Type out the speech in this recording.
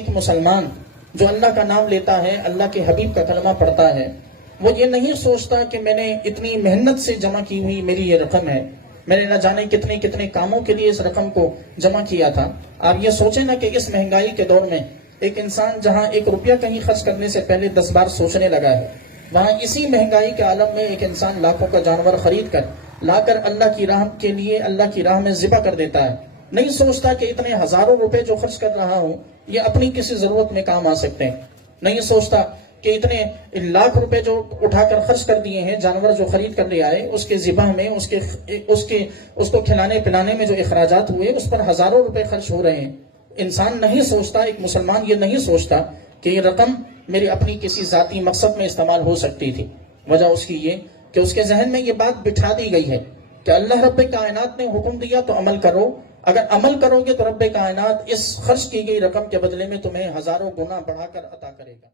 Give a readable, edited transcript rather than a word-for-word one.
ایک مسلمان جو اللہ کا نام لیتا ہے، اللہ کے حبیب کا کلمہ پڑھتا ہے، وہ یہ نہیں سوچتا کہ میں نے اتنی محنت سے جمع کی ہوئی میری یہ رقم ہے، میں نے نہ جانے کتنے کتنے کاموں کے لیے اس رقم کو جمع کیا تھا۔ آپ یہ سوچیں نا کہ اس مہنگائی کے دور میں ایک انسان جہاں 1 روپیہ کہیں خرچ کرنے سے پہلے 10 بار سوچنے لگا ہے، وہاں اسی مہنگائی کے عالم میں ایک انسان لاکھوں کا جانور خرید کر لا کر اللہ کی راہ کے لیے اللہ کی راہ میں ذبح کر دیتا ہے، نہیں سوچتا کہ اتنے ہزاروں روپے جو خرچ کر رہا ہوں یہ اپنی کسی ضرورت میں کام آ سکتے ہیں، نہیں سوچتا کہ اتنے لاکھ روپے جو اٹھا کر خرچ کر دیے ہیں، جانور جو خرید کر لے آئے، اس کے ذبح میں اس کو کھلانے پلانے میں جو اخراجات ہوئے اس پر ہزاروں روپے خرچ ہو رہے ہیں۔ انسان نہیں سوچتا، ایک مسلمان یہ نہیں سوچتا کہ یہ رقم میری اپنی کسی ذاتی مقصد میں استعمال ہو سکتی تھی۔ وجہ اس کی یہ کہ اس کے ذہن میں یہ بات بٹھا دی گئی ہے کہ اللہ رب کائنات نے حکم دیا تو عمل کرو، اگر عمل کرو گے تو رب کائنات اس خرچ کی گئی رقم کے بدلے میں تمہیں ہزاروں گنا بڑھا کر عطا کرے گا۔